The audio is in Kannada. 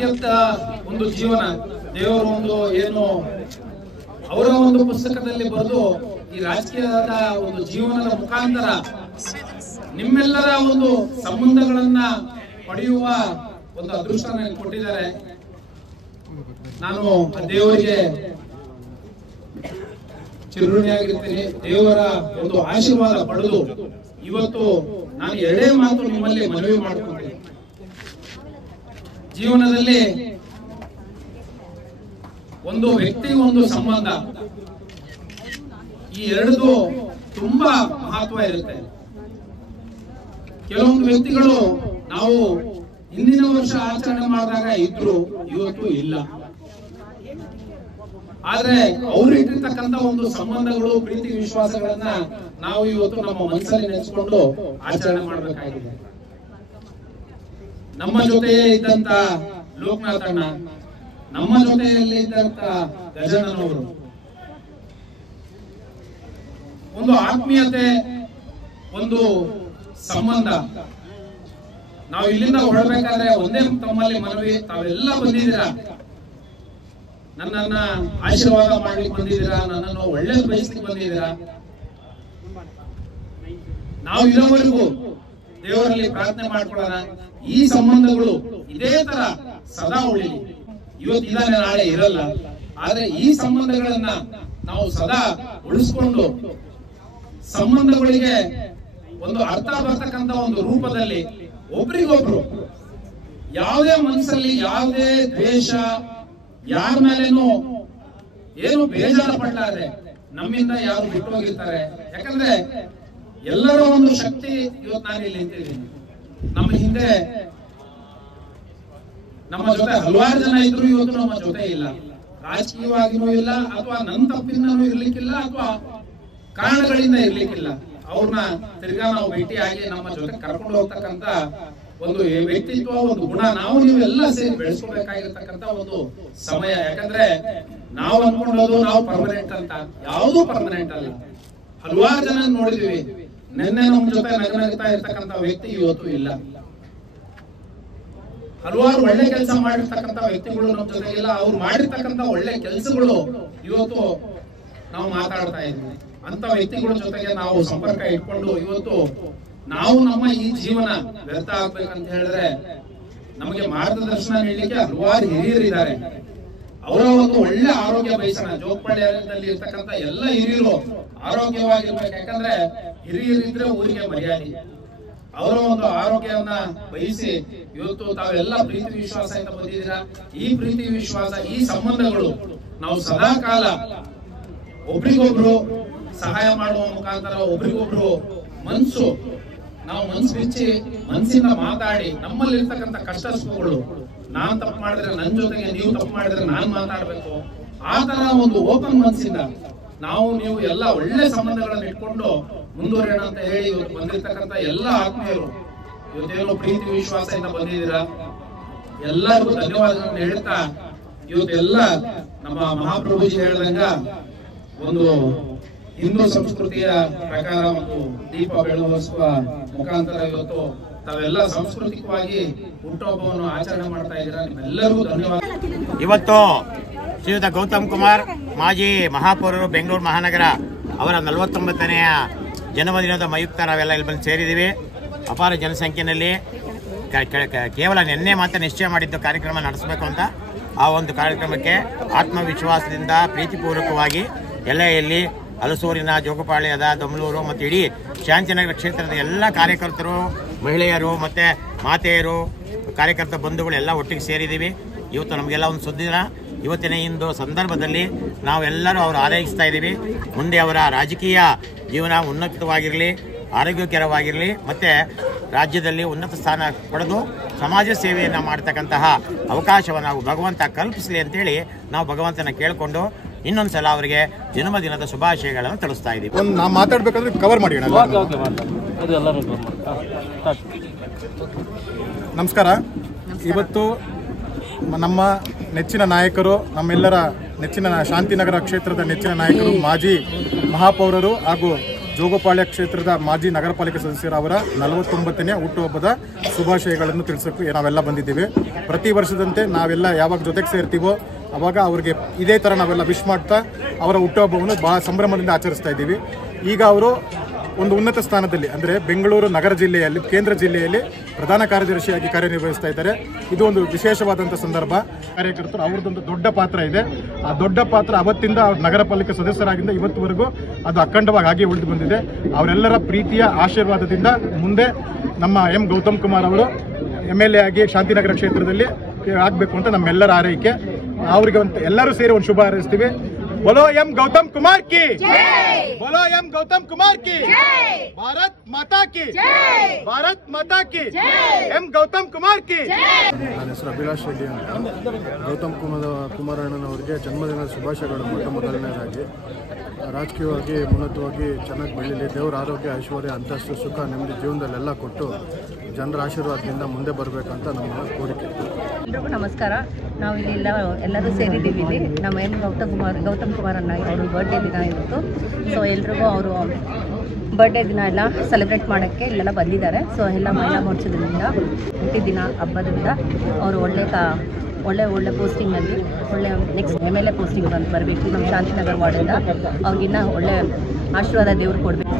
ರಾಜಕೀಯದ ಒಂದು ಜೀವನ ದೇವರು ಒಂದು ಏನು ಅವರ ಒಂದು ಪುಸ್ತಕದಲ್ಲಿ ಬರೆದು ಈ ರಾಜಕೀಯದ ಒಂದು ಜೀವನದ ಮುಖಾಂತರ ನಿಮ್ಮೆಲ್ಲರ ಒಂದು ಸಂಬಂಧಗಳನ್ನ ಪಡೆಯುವ ಒಂದು ಅದೃಷ್ಟ ನನಗೆ ಕೊಟ್ಟಿದ್ದಾರೆ. ನಾನು ದೇವರಿಗೆ ಚಿರಋಣಿಯಾಗಿರ್ತೀನಿ. ದೇವರ ಒಂದು ಆಶೀರ್ವಾದ ಪಡೆದು ಇವತ್ತು ನಾನು ಎರಡೇ ಮಾತು ನಿಮ್ಮಲ್ಲಿ ಮನವಿ ಮಾಡ್ಕೊತೀನಿ. ಜೀವನದಲ್ಲಿ ಒಂದು ವ್ಯಕ್ತಿ ಒಂದು ಸಂಬಂಧ ಈ ಎರಡದು ತುಂಬಾ ಮಹತ್ವ ಇರುತ್ತೆ. ಕೆಲವೊಂದು ವ್ಯಕ್ತಿಗಳು ನಾವು ಹಿಂದಿನ ವರ್ಷ ಆಚರಣೆ ಮಾಡಿದಾಗ ಇದ್ರು, ಇವತ್ತು ಇಲ್ಲ. ಆದ್ರೆ ಅವ್ರು ಇಟ್ಟಿರ್ತಕ್ಕಂಥ ಒಂದು ಸಂಬಂಧಗಳು, ಪ್ರೀತಿ ವಿಶ್ವಾಸಗಳನ್ನ ನಾವು ಇವತ್ತು ನಮ್ಮ ಮನಸ್ಸಲ್ಲಿ ನೆನೆಸ್ಕೊಂಡು ಆಚರಣೆ ಮಾಡಬೇಕಾಗಿದೆ. ನಮ್ಮ ಜೊತೆಯೇ ಇದ್ದಂತ ಲೋಕನಾಥ್ ಅಣ್ಣ, ನಮ್ಮ ಜೊತೆಯಲ್ಲಿ ಇದ್ದಂತ ಗಜನನವರು, ಒಂದು ಆತ್ಮೀಯತೆ, ಒಂದು ಸಂಬಂಧ. ನಾವು ಇಲ್ಲಿಂದ ಹೊರಡ್ಬೇಕಾದ್ರೆ ಒಂದೇ ತಮ್ಮಲ್ಲಿ ಮನವಿ, ತಾವೆಲ್ಲ ಬಂದಿದ್ದೀರಾ, ನನ್ನನ್ನ ಆಶೀರ್ವಾದ ಮಾಡ್ಲಿಕ್ಕೆ ಬಂದಿದ್ದೀರಾ, ನನ್ನನ್ನು ಒಳ್ಳೇದು ಬಯಸ್ಲಿಕ್ಕೆ ಬಂದಿದ್ದೀರಾ. ನಾವು ಇರೋವರೆಗೂ ದೇವರಲ್ಲಿ ಪ್ರಾರ್ಥನೆ ಮಾಡ್ಕೊಳ್ಳೋಣ, ಈ ಸಂಬಂಧಗಳು ಇದೇ ತರ ಸದಾ ಉಳಿಲಿ. ಇವತ್ತು ಇದಾನೆ, ನಾಳೆ ಇರಲ್ಲ. ಆದ್ರೆ ಈ ಸಂಬಂಧಗಳನ್ನ ನಾವು ಸದಾ ಉಳಿಸ್ಕೊಂಡು ಸಂಬಂಧಗಳಿಗೆ ಒಂದು ಅರ್ಥ ಬರ್ತಕ್ಕಂಥ ಒಂದು ರೂಪದಲ್ಲಿ ಒಬ್ರಿಗೊಬ್ರು ಯಾವುದೇ ಮನಸ್ಸಲ್ಲಿ ಯಾವುದೇ ದ್ವೇಷ, ಯಾರ ಮೇಲೇನು ಏನು ಬೇಜಾರ ಪಡ್ಲಾರೆ ನಮ್ಮಿಂದ ಯಾರು ಬಿಟ್ಟು ಹೋಗಿರ್ತಾರೆ. ಯಾಕಂದ್ರೆ ಎಲ್ಲರ ಒಂದು ಶಕ್ತಿ ಇವತ್ತು ನಾನು ಇಲ್ಲಿ ನಿಂತಿದ್ದೀನಿ. ನಮ್ಮ ಹಿಂದೆ ನಮ್ಮ ಜೊತೆ ಹಲವಾರು ಜನ ಇದ್ರು, ಇವತ್ತು ನಮ್ಮ ಜೊತೆ ಇಲ್ಲ. ರಾಜಕೀಯವಾಗಿನೂ ಇಲ್ಲ, ಅಥವಾ ನನ್ನ ತಪ್ಪಿಂದನೂ ಇರ್ಲಿಕ್ಕಿಲ್ಲ, ಅಥವಾ ಕಾರಣಗಳಿಂದ ಇರ್ಲಿಕ್ಕಿಲ್ಲ. ಅವ್ರನ್ನ ತಿರ್ಗಾ ನಾವು ಭೇಟಿಯಾಗಿ ನಮ್ಮ ಜೊತೆ ಕರ್ಕೊಂಡು ಹೋಗ್ತಕ್ಕಂತ ಒಂದು ವ್ಯಕ್ತಿತ್ವ, ಒಂದು ಗುಣ ನಾವು ನೀವೆಲ್ಲ ಸೇರಿ ಬೆಳೆಸ್ಕೋಬೇಕಾಗಿರ್ತಕ್ಕಂಥ ಒಂದು ಸಮಯ. ಯಾಕಂದ್ರೆ ನಾವು ಅನ್ಕೊಂಡೋದು ನಾವು ಪರ್ಮನೆಂಟ್ ಅಂತ, ಯಾವುದೂ ಪರ್ಮನೆಂಟ್ ಅಲ್ಲ. ಹಲವಾರು ಜನ ನೋಡಿದ್ವಿ, ನಿನ್ನೆ ನಮ್ಮ ಜೊತೆ ನಗನಗ್ತಾ ಇರ್ತಕ್ಕಂಥ ವ್ಯಕ್ತಿ ಇವತ್ತು ಇಲ್ಲ. ಹಲವಾರು ಒಳ್ಳೆ ಕೆಲಸ ಮಾಡಿರ್ತಕ್ಕಂಥ ವ್ಯಕ್ತಿಗಳು ನಮ್ಮ ಜೊತೆಗಿಲ್ಲ. ಅವ್ರು ಮಾಡಿರ್ತಕ್ಕಂಥ ಒಳ್ಳೆ ಕೆಲಸಗಳು ಇವತ್ತು ನಾವು ಮಾತಾಡ್ತಾ ಇದ್ವಿ. ಅಂತ ವ್ಯಕ್ತಿಗಳ ಜೊತೆಗೆ ನಾವು ಸಂಪರ್ಕ ಇಟ್ಕೊಂಡು ಇವತ್ತು ನಾವು ನಮ್ಮ ಈ ಜೀವನ ವ್ಯರ್ಥ ಆಗ್ಬೇಕಂತ ಹೇಳಿದ್ರೆ ನಮಗೆ ಮಾರ್ಗದರ್ಶನ ನೀಡಲಿಕ್ಕೆ ಹಲವಾರು ಹಿರಿಯರು ಇದ್ದಾರೆ. ಅವರ ಒಂದು ಒಳ್ಳೆ ಆರೋಗ್ಯ ಬಯಸೋಣ. ಜೋಗಪಳ್ಳಿಯಲ್ಲಿ ಇರ್ತಕ್ಕಂಥ ಎಲ್ಲ ಹಿರಿಯರು ಆರೋಗ್ಯವಾಗಿರ್ಬೇಕು. ಯಾಕಂದ್ರೆ ಹಿರಿಯರಿದ್ರೆ ಊರಿಗೆ ಮರ್ಯಾದೆ. ಅವರ ಒಂದು ಆರೋಗ್ಯವನ್ನ ಬಯಸಿ ಇವತ್ತು ತಾವೆಲ್ಲ ಪ್ರೀತಿ ವಿಶ್ವಾಸದಿಂದ ಬಂದಿದ್ದೀರಾ. ಈ ಪ್ರೀತಿ ವಿಶ್ವಾಸ, ಈ ಸಂಬಂಧಗಳು ನಾವು ಸದಾ ಕಾಲ ಒಬ್ರಿಗೊಬ್ರು ಸಹಾಯ ಮಾಡುವ ಮುಖಾಂತರ, ಒಬ್ರಿಗೊಬ್ರು ನಾವು ಮನ್ಸು ಬಿಚ್ಚಿ ಮನಸ್ಸಿಂದ ಮಾತಾಡಿ ನಮ್ಮಲ್ಲಿರ್ತಕ್ಕಂಥ ಕಷ್ಟ ಸುಖಗಳು, ನಾನ್ ತಪ್ಪು ಮಾಡಿದ್ರೆ ನನ್ನ ಜೊತೆಗೆ ನೀವು ತಪ್ಪು ಮಾಡಿದ್ರೆ ನಾನ್ ಮಾತಾಡ್ಬೇಕು, ಆ ತರ ಒಂದು ಓಪನ್ ಮನಸ್ಸಿಂದ ನೀವು ಎಲ್ಲ ಒಳ್ಳೆ ಸಂಬಂಧಗಳನ್ನು ಇಟ್ಕೊಂಡು ಮುಂದುವರಿಯೋಣ ಅಂತ ಹೇಳಿ ಇವತ್ತು ಬಂದಿರ್ತಕ್ಕಂಥ ಎಲ್ಲ ಆತ್ಮೀಯರು ಇವತ್ತೇನೋ ಪ್ರೀತಿ ವಿಶ್ವಾಸದಿಂದ ಬಂದಿದ್ದೀರಾ. ಎಲ್ಲರಿಗೂ ಧನ್ಯವಾದಗಳನ್ನು ಹೇಳ್ತಾ ಇವತ್ತೆಲ್ಲ ನಮ್ಮ ಮಹಾಪ್ರಭುಜಿ ಹೇಳಿದಂಗ ಒಂದು ಹಿಂದೂ ಸಂಸ್ಕೃತಿಯ ಪ್ರಕಾರ ಒಂದು ದೀಪ ಬೆಳಗಿಸುವ ಮುಖಾಂತರ ಇವತ್ತು ತಾವೆಲ್ಲ ಸಾಂಸ್ಕೃತಿಕವಾಗಿ ಹುಟ್ಟುಹಬ್ಬವನ್ನು ಆಚರಣೆ ಮಾಡ್ತಾ ಇದ್ದೀರಾ. ನಿಮ್ಮೆಲ್ಲರಿಗೂ ಧನ್ಯವಾದ. ಇವತ್ತು ಶ್ರೀಯುತ ಗೌತಮ್ ಕುಮಾರ್ ಮಾಜಿ ಮಹಾಪೌರರು ಬೆಂಗಳೂರು ಮಹಾನಗರ ಅವರ 49ನೇ ಜನ್ಮದಿನದ ಮಯುಕ್ತ ನಾವೆಲ್ಲ ಇಲ್ಲಿ ಬಂದು ಸೇರಿದ್ದೀವಿ. ಅಪಾರ ಜನಸಂಖ್ಯೆಯಲ್ಲಿ ಕೇವಲ ನಿನ್ನೆ ಮಾತ್ರ ನಿಶ್ಚಯ ಮಾಡಿದ್ದು ಕಾರ್ಯಕ್ರಮ ನಡೆಸಬೇಕು ಅಂತ. ಆ ಒಂದು ಕಾರ್ಯಕ್ರಮಕ್ಕೆ ಆತ್ಮವಿಶ್ವಾಸದಿಂದ ಪ್ರೀತಿಪೂರ್ವಕವಾಗಿ ಎಲ್ಲೆಯಲ್ಲಿ ಹಲಸೂರಿನ, ಜೋಗಪಾಳ್ಯದ, ದೊಮ್ಲೂರು ಮತ್ತು ಇಡೀ ಶಾಂತಿನಗರ ಕ್ಷೇತ್ರದ ಎಲ್ಲ ಕಾರ್ಯಕರ್ತರು, ಮಹಿಳೆಯರು ಮತ್ತು ಮಾತೆಯರು, ಕಾರ್ಯಕರ್ತ ಬಂಧುಗಳು ಎಲ್ಲ ಒಟ್ಟಿಗೆ ಸೇರಿದ್ದೀವಿ. ಇವತ್ತು ನಮಗೆಲ್ಲ ಒಂದು ಸುದ್ದಿನ. ಇವತ್ತಿನ ಇಂದು ಸಂದರ್ಭದಲ್ಲಿ ನಾವೆಲ್ಲರೂ ಅವರು ಆರೈಸ್ತಾ ಇದ್ದೀವಿ. ಮುಂದೆ ಅವರ ರಾಜಕೀಯ ಜೀವನ ಉನ್ನತವಾಗಿರಲಿ, ಆರೋಗ್ಯಕರವಾಗಿರಲಿ ಮತ್ತು ರಾಜ್ಯದಲ್ಲಿ ಉನ್ನತ ಸ್ಥಾನ ಪಡೆದು ಸಮಾಜ ಸೇವೆಯನ್ನು ಮಾಡ್ತಕ್ಕಂತಹ ಅವಕಾಶವನ್ನು ಭಗವಂತ ಕಲ್ಪಿಸಲಿ ಅಂತೇಳಿ ನಾವು ಭಗವಂತನ ಕೇಳಿಕೊಂಡು ಇನ್ನೊಂದು ಸಲ ಅವರಿಗೆ ಜನ್ಮದಿನದ ಶುಭಾಶಯಗಳನ್ನು ತಿಳಿಸ್ತಾ ಇದ್ದೀವಿ. ನಾವು ಮಾತಾಡಬೇಕಾದ್ರೆ ಕವರ್ ಮಾಡಿ. ನಮಸ್ಕಾರ. ಇವತ್ತು ನಮ್ಮ ನೆಚ್ಚಿನ ನಾಯಕರು, ನಮ್ಮೆಲ್ಲರ ನೆಚ್ಚಿನ ಶಾಂತಿನಗರ ಕ್ಷೇತ್ರದ ನೆಚ್ಚಿನ ನಾಯಕರು, ಮಾಜಿ ಮಹಾಪೌರರು ಹಾಗೂ ಜೋಗಪಾಳ್ಯ ಕ್ಷೇತ್ರದ ಮಾಜಿ ನಗರ ಪಾಲಿಕೆ ಸದಸ್ಯರ ಅವರ 49ನೇ ಹುಟ್ಟುಹಬ್ಬದ ಶುಭಾಶಯಗಳನ್ನು ತಿಳಿಸೋಕೆ ನಾವೆಲ್ಲ ಬಂದಿದ್ದೀವಿ. ಪ್ರತಿ ವರ್ಷದಂತೆ ನಾವೆಲ್ಲ ಯಾವಾಗ ಜೊತೆಗೆ ಸೇರ್ತೀವೋ ಅವಾಗ ಅವ್ರಿಗೆ ಇದೇ ಥರ ನಾವೆಲ್ಲ ವಿಶ್ ಮಾಡ್ತಾ ಅವರ ಹುಟ್ಟುಹಬ್ಬವನ್ನು ಬಹಳ ಸಂಭ್ರಮದಿಂದ ಆಚರಿಸ್ತಾ ಇದ್ದೀವಿ. ಈಗ ಅವರು ಒಂದು ಉನ್ನತ ಸ್ಥಾನದಲ್ಲಿ ಅಂದರೆ ಬೆಂಗಳೂರು ನಗರ ಜಿಲ್ಲೆಯಲ್ಲಿ ಕೇಂದ್ರ ಜಿಲ್ಲೆಯಲ್ಲಿ ಪ್ರಧಾನ ಕಾರ್ಯದರ್ಶಿಯಾಗಿ ಕಾರ್ಯನಿರ್ವಹಿಸ್ತಾ ಇದ್ದಾರೆ. ಇದು ಒಂದು ವಿಶೇಷವಾದಂಥ ಸಂದರ್ಭ. ಕಾರ್ಯಕರ್ತರು ಅವ್ರದ್ದೊಂದು ದೊಡ್ಡ ಪಾತ್ರ ಇದೆ. ಆ ದೊಡ್ಡ ಪಾತ್ರ ಅವತ್ತಿಂದ ನಗರ ಪಾಲಿಕೆ ಸದಸ್ಯರಾಗಿಂದ ಇವತ್ತುವರೆಗೂ ಅದು ಅಖಂಡವಾಗಿ ಹಾಗೆ ಉಳಿದು ಬಂದಿದೆ. ಅವರೆಲ್ಲರ ಪ್ರೀತಿಯ ಆಶೀರ್ವಾದದಿಂದ ಮುಂದೆ ನಮ್ಮ ಎಂ ಗೌತಮ್ ಕುಮಾರ್ ಅವರು MLA ಆಗಿ ಶಾಂತಿನಗರ ಕ್ಷೇತ್ರದಲ್ಲಿ ಆಗಬೇಕು ಅಂತ ನಮ್ಮೆಲ್ಲರ ಆರೈಕೆ. ಅವರಿಗೆ ಎಲ್ಲರೂ ಸೇರಿ ಒಂದು ಶುಭ ಹಾರೈಸ್ತೀವಿ. बोलो एम गौतम कुमार की जय, बोलो एम गौतम कुमार की जय, भारत माता की जय, भारत माता की जय, एम गौतम कुमार की जय. ನನ್ನ ಹೆಸರು ಅಭಿಲಾಷ್ ರೆಡ್ಡಿ ಅಂತ. ಗೌತಮ್ ಕುಮಾರಣ್ಣನವರಿಗೆ ಜನ್ಮದಿನದ ಶುಭಾಶಯಗಳು. ಮೊದಲನೇದಾಗಿ ರಾಜಕೀಯವಾಗಿ ಉನ್ನತವಾಗಿ ಚೆನ್ನಾಗಿ ಬೆಳೀಲಿ, ದೇವರ ಆರೋಗ್ಯ ಐಶ್ವರ್ಯ ಅಂತಸ್ತು ಸುಖ ನೆಮ್ಮದಿ ಜೀವನದಲ್ಲೆಲ್ಲ ಕೊಟ್ಟು ಜನರ ಆಶೀರ್ವಾದದಿಂದ ಮುಂದೆ ಬರಬೇಕಂತ ನಮ್ಮ ಕೋರಿಕೆ. ಎಲ್ರಿಗೂ ನಮಸ್ಕಾರ. ನಾವು ಇಲ್ಲಿ ಎಲ್ಲರೂ ಸೇರಿದ್ದೀವಿ. ಇಲ್ಲಿ ನಮ್ಮ ಎಂ ಗೌತಮ್ ಕುಮಾರ್ ಅಣ್ಣ ಅವರು ಬರ್ಡೇ ದಿನ ಇವತ್ತು. ಸೊ ಎಲ್ರಿಗೂ ಅವರು ಬರ್ಡೇ ದಿನ ಎಲ್ಲ ಸೆಲೆಬ್ರೇಟ್ ಮಾಡೋಕ್ಕೆ ಇಲ್ಲೆಲ್ಲ ಬಂದಿದ್ದಾರೆ. ಸೊ ಎಲ್ಲ ಮಹಿಳಾ ಮೋರ್ಚಾದಿಂದ ಹುಟ್ಟಿದಿನ ಹಬ್ಬದಿಂದ ಅವರು ಒಳ್ಳೆ ಪೋಸ್ಟಿಂಗಲ್ಲಿ ಒಳ್ಳೆ ನೆಕ್ಸ್ಟ್ MLA ಪೋಸ್ಟಿಂಗ್ ಅಂತ ಬರಬೇಕು ನಮ್ಮ ಶಾಂತಿನಗರ ವಾರ್ಡಿಂದ. ಅವ್ರಿಗಿನ್ನ ಒಳ್ಳೆ ಆಶೀರ್ವಾದ ದೇವರು ಕೊಡಬೇಕು.